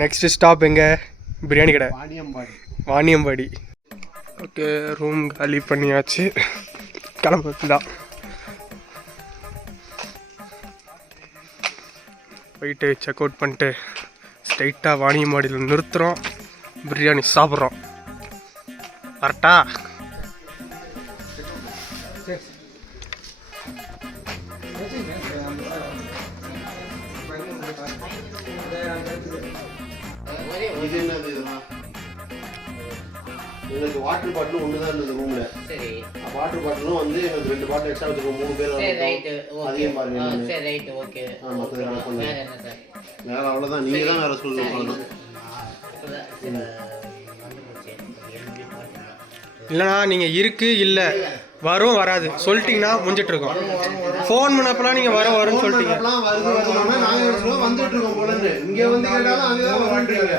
Next stop எங்கே? பிரியாணி கடை Vaniyambadi. Okay, room காலி பண்ணியாச்சு, கிளம்புறது தான். போயிட்டு செக் அவுட் பண்ணிட்டு ஸ்ட்ரைட்டாக வாணியம்பாடியில் நிறுத்துகிறோம், பிரியாணி சாப்பிட்றோம். கரெக்டா? இது என்னது? எனக்கு வாட்டர் பாட்டில் ஒன்று தான் இருந்தது ரூமில். சரி, வாட்டர் பாட்டிலும் வந்து எனக்கு 2 பாட்டில் எக்ஸ்ட்ரா வச்சுருக்கோம், 3 பேர் அதிகம் பாருங்க. சரி, ரைட், ஓகே. வேற அவ்வளோதான், நீங்கள் தான் வேறு சொல்லணும். இல்லைண்ணா, நீங்கள் இருக்கு இல்லை வரும் வராது சொல்லிட்டீங்கன்னா முடிஞ்சிட்ருக்கோம். ஃபோன் பண்ணப்பெல்லாம் நீங்கள் வரும்னு சொல்லிட்டீங்க. நாங்கள் வந்துட்டு இருக்கோம் போலன்னு இங்கே வந்து கேட்டாலும் அங்கே தான் வரன்றீங்க.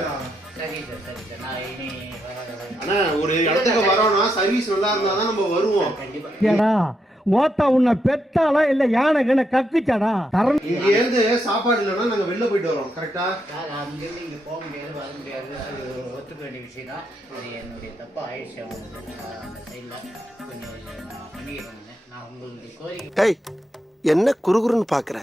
அண்ணா, ஒரு இடத்துக்கு வரோம்னா சர்வீஸ் நல்லா இருந்தால் தான் நம்ம வருவோம். ஓத்தா உன்னை பெத்தாலா இல்ல யானை கண்ண கக்குச்சாடா? இங்க இருந்து சாப்பாடு இல்லைன்னா நாங்க வெளில போயிட்டு வரோம். கரெக்டா? அங்கிருந்து இங்க போக முடியாது, வர முடியாது, அது ஒத்துக்க வேண்டிய விஷயம் தான். அது என்னுடைய தப்பா ஆயிடுச்சு. அந்த சைடில் கொஞ்சம் பண்ணிக்கிறேன். நான் உங்களுக்கு கோரிக்கை என்ன குறுகுறுன்னு பாக்குற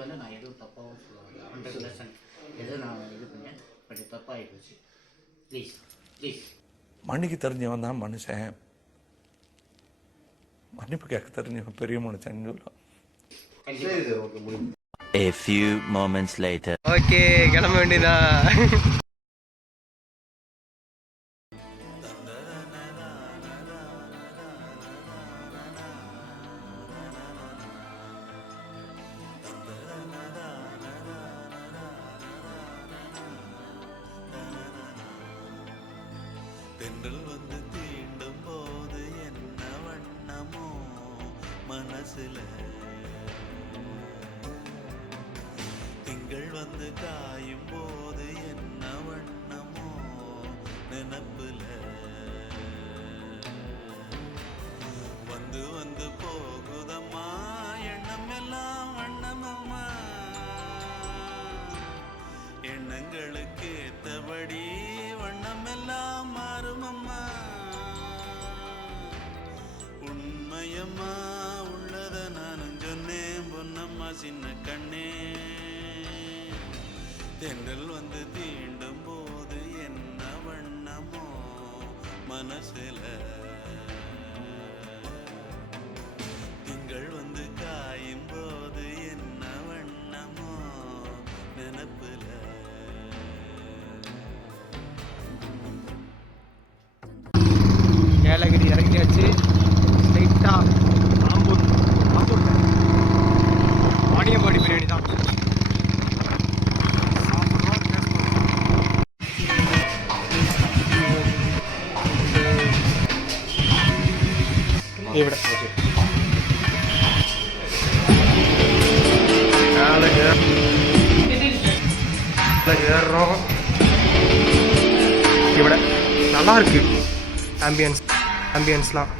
வந்து நான் எதுவும் தப்பாகவும் சொல்லுவேன். 100% எதுவும் நான் இது பண்ணேன், பட் தப்பாகி போச்சு. Please please. மன்னிக்கு தெரிஞ்சவன் தான் மனுஷன், மன்னிப்பு கேட்க தெரிஞ்சவன் பெரிய மனுஷன். A few moments later. Okay, கிளம்ப வேண்டியதான். தென்றல் வந்து தீண்டும் போது என்ன வண்ணமோ மனசுல, திங்கள் வந்து காயும் போது என்ன வண்ணமோ நினப்புல, வந்து வந்து போகுதம்மா எண்ணம் எல்லாம் வண்ணமம்மா, எண்ணங்களுக்கு ஏத்தபடி வண்ணம் எல்லாம் மாறுமம்மா, உண்மையம்மா உள்ளத நானும் சொன்னேன் பொன்னம்மா சின்ன கண்ணே, தென்றல் வந்து தீண்டும் போது என்ன வண்ணமோ மனசுல, திங்கள் வந்து காயும் போது என்ன வண்ணமோ நினப்புல. ஏலகிரி இறங்கியாச்சு, ஸ்ட்ரைட்டாக ஆம்பூர் வாணியம்பாடி பிரியாணி தான் இவிட. ஏறுறோம், இவிட நல்லா இருக்கு ஆம்பியன்ஸ்லாம்.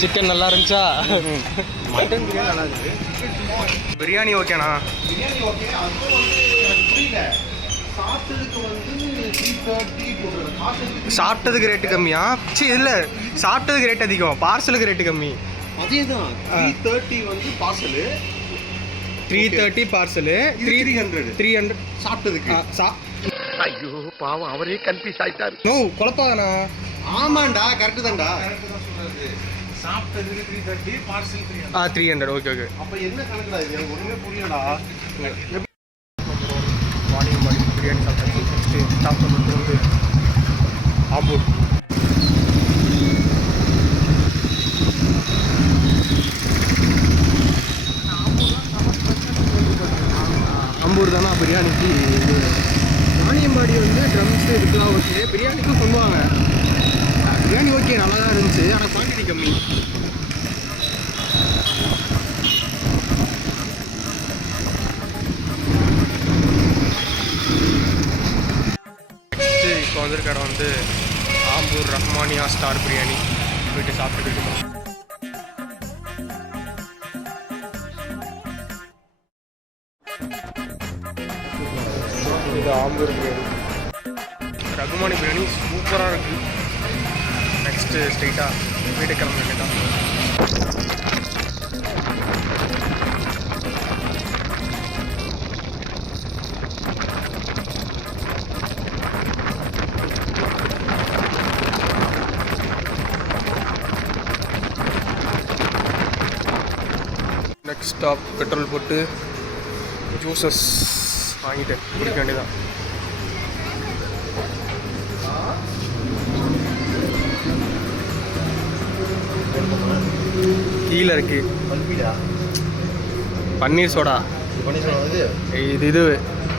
சிக்கன் நல்லா இருந்துச்சா? மட்டன் பிரியாணி நல்லா இருக்குது. பிரியாணி ஓகேண்ணா? பிரியாணி ஓகே. புரியல, சாப்பிட்டதுக்கு வந்து 330 போடுறது. சாப்பிட்டதுக்கு ரேட்டு கம்மியா? சரி, இல்லை சாப்பிட்டதுக்கு ரேட் அதிகம், பார்சலுக்கு ரேட்டு கம்மி. அதே தான் 330 வந்து பார்சலு, 330 பார்சலு 300 300 சாப்பிட்டதுக்கு. ஐயோ பாவம் அவரே கன்ஃபியூஸ் ஆயிட்டாரு. நோ குழப்பாதானா? ஆமாண்டா, கரெக்ட் தான்டா. சாப்பிட்டதுக்கு 330 பார்சல் 300. 300. Okay okay. அப்ப என்ன கணக்குடா இது? எனக்கு ஒண்ணுமே புரியலடா. மார்னிங் பிரியாணி சாப்பிட்டாச்சு. நெக்ஸ்ட்டு ஸ்டாப் பண்ணுறது வந்து ஆம்பூர். ஆம்பூர் தானே பிரியாணிக்கு. வாணியம்பாடி வந்து ட்ரம்ஸு இதுக்கெலாம் ஓகே, பிரியாணிக்கும் சொல்லுவாங்க. பிரியாணி ஓகே நல்லா தான் இருந்துச்சு, ஆனால் குவான்டிட்டி கம்மி. நெக்ஸ்ட்டு இப்போ வந்திருக்க இடம் வந்து ஆம்பூர் ரஹ்மானியா ஸ்டார் பிரியாணி. போயிட்டு சாப்பிட்டுட்டு இருக்கோம். இது ஆம்பூர் பிரியாணி. ரகுமானி பிரியாணி சூப்பராக இருக்குது. நெக்ஸ்ட்டு ஸ்ட்ரெயிட்டாக வீட்டுக்கு கிளம்ப வேண்டியதான். நெக்ஸ்ட் ஸ்டாப் பெட்ரோல் போட்டு ஜூஸஸ் வாங்கிட்டு குடிக்க வேண்டியதான். கீழே இருக்கு பன்னீர் சோடா. இது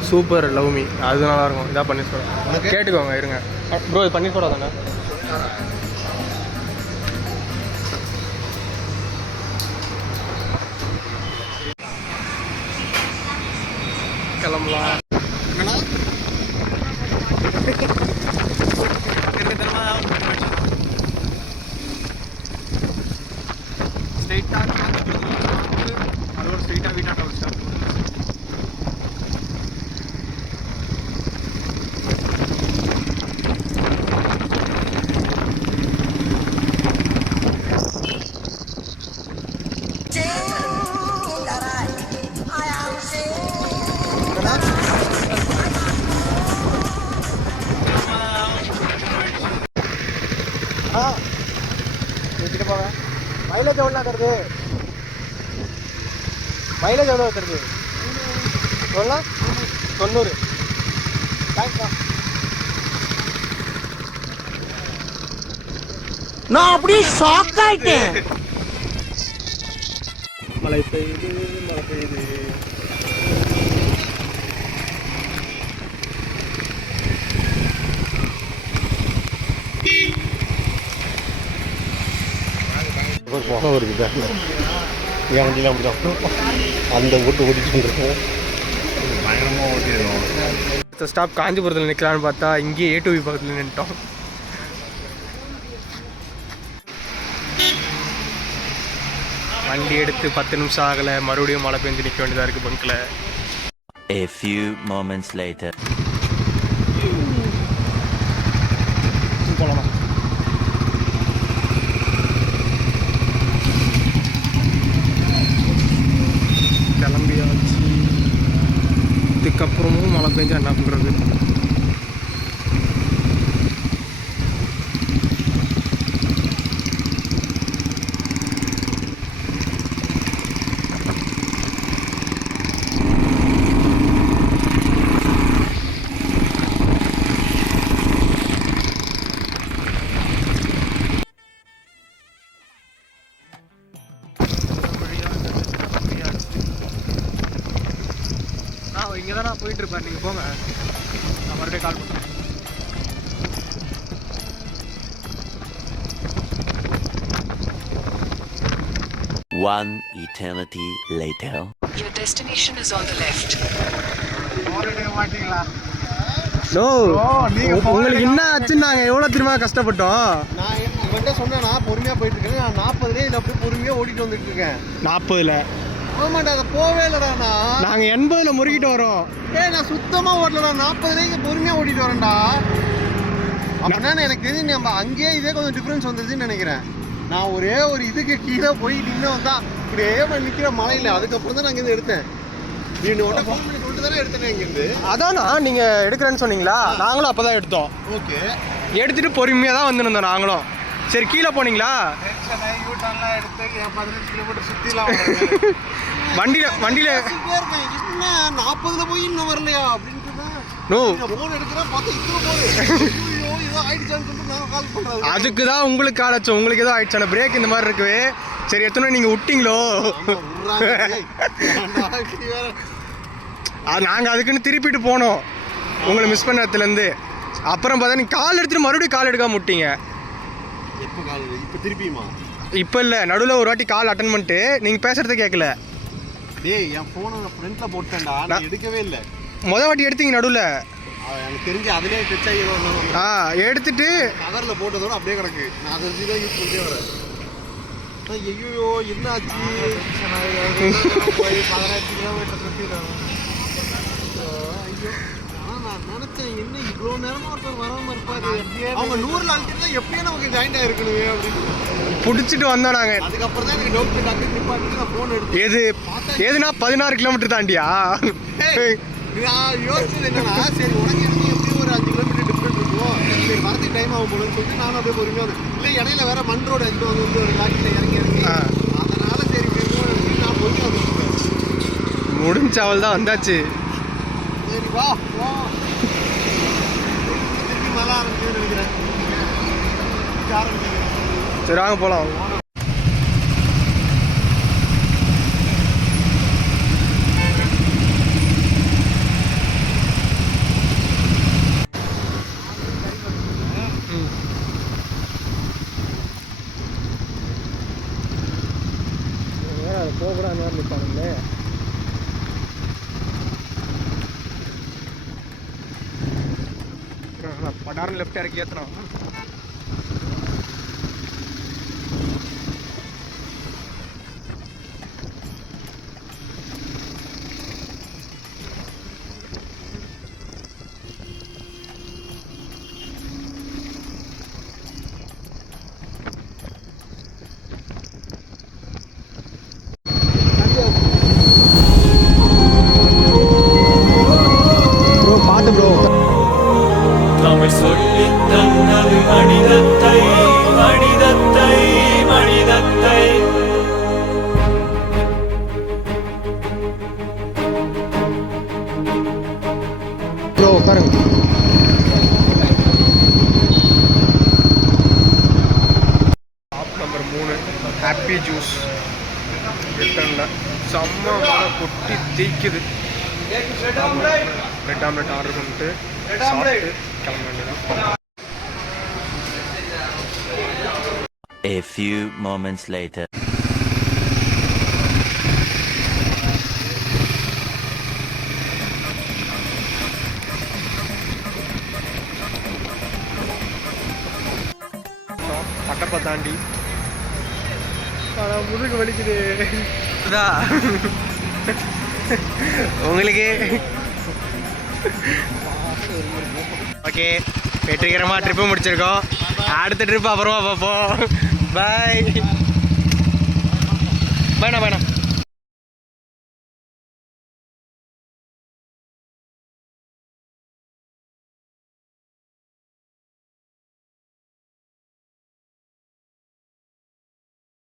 சூப்பர் லவ் மீ, அது நல்லா இருக்கும். இதான் பன்னீர் சோடா. கேட்டுக்கோங்க இருங்க ப்ரோ, இது பன்னீர் சோடா தானே? கிளம்பலாம். ஸ்ட்ரெயிட்டாக அதோட ஸ்ட்ரெயிட்டாக வீட்டாட்ட ஒரு ஸ்டாப். மைலேஜ் எவ்வளோ தருது? மைலேஜ் எவ்வளோ தருது? எவ்வளோ? 90. தேங்க்ஸ்ண்ணா. நான் அப்படியே ஷாக் ஆயிட்டேன். மழை பெய்யுது மழை பெய்யுது. போக வருது என் வண்டியில் அப்படிதான் அந்த ஓட்டு ஓட்டிட்டு இருக்கோம். பயங்கரமாக ஓட்டிடுவோம். அடுத்த ஸ்டாப் காஞ்சிபுரத்தில் நிற்கலான்னு பார்த்தா இங்கேயே A2B பக்கத்தில் நின்றுட்டோம். வண்டி எடுத்து 10 நிமிஷம் ஆகலை, மறுபடியும் மழை பெஞ்சு நிற்க வேண்டியதாக இருக்குது பங்கில். A few moments later. போகலாம். கிளம்பியாச்சு. இதுக்கப்புறமும் மழை பெஞ்சா என்ன பண்ணுறது? இங்கே தானே போயிட்டு இருப்பேன், நீங்கள் போங்க, நான் மறுபடியும் கால் பண்ணுறேன். One eternity later. Your destination is on the left. No, உங்களுக்கு என்ன ஆச்சுன்னு நாங்கள் எவ்வளோ திரும்ப கஷ்டப்பட்டோம். நான் இவன்கிட்ட சொன்னேன்னா பொறுமையாக போயிட்டு இருக்கேன். நான் 40 இதில் அப்படியே பொறுமையாக ஓடிட்டு வந்துட்டு இருக்கேன். 40ல் ஆமாண்டா, அதை போவே இல்லைடாண்ணா. நாங்கள் 80ல் முறுக்கிட்டு வரோம். நான் சுத்தமாக ஓட்டலடா, 40 பொறுமையாக ஓட்டிட்டு வரேன்டா. அப்படின்னா எனக்கு தெரிஞ்சு நம்ம அங்கேயே இதே கொஞ்சம் டிஃப்ரென்ஸ் வந்துருச்சுன்னு நினைக்கிறேன். நான் ஒரே ஒரு இதுக்கு கீழே போய் நின்று வந்தா இப்படியே நிற்கிற மழையில், அதுக்கப்புறம் தான் நாங்கள் இதை எடுத்தேன். நீ உடனே ஃபோன் பண்ணி சொல்லிட்டு தானே எடுத்தேன் இங்கேருந்து. அதானா நீங்கள் எடுக்கிறேன்னு சொன்னீங்களா? நாங்களும் அப்போ தான் எடுத்தோம். ஓகே, எடுத்துகிட்டு பொறுமையாக தான் வந்துருந்தோம் நாங்களும். சரி, கீழே போனீங்களா? யூட்டர்லாம் எடுத்து 15 கிலோமீட்டர் சுற்றிலாம் வண்டியில் 40ல் போய் இன்னும் வரலையா அப்படின்ட்டு தான் நோ ஃபோன் எடுக்கிறேன். பார்த்தா இத்தனை போகுது. ஐயோ ஏதோ ஆயிடுச்சான்னு சொல்லிட்டு நான் கால் பண்ணுறேன். அதுக்கு தான் உங்களுக்கு கால் ஆச்சு. உங்களுக்கு ஏதோ ஆயிடுச்சு. அந்த பிரேக் இந்த மாதிரி இருக்குது. சரி, எத்தனை நீங்கள் விட்டீங்களோ? நாங்கள் அதுக்குன்னு திருப்பிட்டு போனோம் உங்களை மிஸ் பண்ண இடத்துலேருந்து. அப்புறம் பார்த்தா நீங்கள் கால் எடுத்துகிட்டு மறுபடியும் கால் எடுக்காம விட்டீங்க. எப்போ கால்? இப்போ திருப்பியுமா? இப்போ இல்லை, நடுவில் ஒரு வாட்டி கால் அட்டன் பண்ணிட்டு நீங்கள் பேசுகிறத கேட்கல. டேய், என் ஃபோனை நான் ஃப்ரண்ட்டில் போட்டேன்டா, நான் எடுக்கவே இல்லை. வாட்டி எடுத்தீங்க நடுவில். எனக்கு தெரிஞ்சு அதிலே டச் ஆகி எடுத்துட்டு கவரில் போட்டதோட அப்படியே கிடக்கு. நான் அதை வச்சு தான் யூஸ் பண்ணிட்டே வரேன். ஐயோ என்னாச்சு? போய் 15 கிலோமீட்டர் சுற்றிடுறேன். ஐயோ, ஆனால் நான் நினச்சேன் என்ன இவ்வளோ நேரமாக ஒருத்தர் வராமல் இருப்பாரு. அவங்க 100ல் அழுத்திட்டு எப்படியே நமக்கு ஜாயிண்ட் ஆகிருக்கணுமே அப்படின்னு பிடிச்சிட்டு வந்தோம் நாங்கள். அதுக்கப்புறம் தான் எனக்கு டவுட் டக்கு நிப்பாட்டிட்டு நான் ஃபோன் எடுத்து எதுனா 16 கிலோமீட்டர் தாண்டியா? நான் யோசிச்சது என்னன்னா, சரி உனக்கு எனக்கு எப்படியும் ஒரு 5 கிலோமீட்டர் டிஃப்ரெண்ட் இருக்கும், சரி வரதுக்கு டைம் ஆகும் போலன்னு சொல்லிட்டு நானும் அப்படியே பொறுமையாக வந்தேன். இல்லை இடையில வேற மண் ரோடு வந்து ஒரு லாக்கில் இறங்கி அதனால சரி நான் பொறுமையாக வந்துருக்கேன். முடிஞ்சவள் தான் வந்தாச்சு. சரி வா வா, திருப்பி மழை ஆரம்பிச்சுன்னு நினைக்கிறேன். சரி வாங்க போகலாம். போகக்கூடாது அந்த மாதிரி நிற்பானுங்களே. படாரம் லெஃப்ட் இறக்கி ஏற்றணும். பார்த்து ப்ரோ. தமிழ் சொல்லி தந்தது மனிதத்தை மனிதத்தை மனிதத்தை. ப்ரோ உட்காருங்க. நம்பர் 3 ஹாப்பி ஜூஸ் ரிட்டனில் செம்ம மழை கொட்டி தீக்குது. பிரெட் ஆம்லெட் ஆர்டர் பண்ணிட்டு சாப்பிட்டு கிளம்ப வேண்டியதான். A few moments later. பட்டப்பை தாண்டி முதுகு வலிக்குது. உங்களுக்கு ஓகே, வெற்றிகரமாக ட்ரிப்பு முடிச்சிருக்கோம். அடுத்த ட்ரிப்பு அப்புறமா பார்ப்போம். பாய். வேணாம் வேணாம்.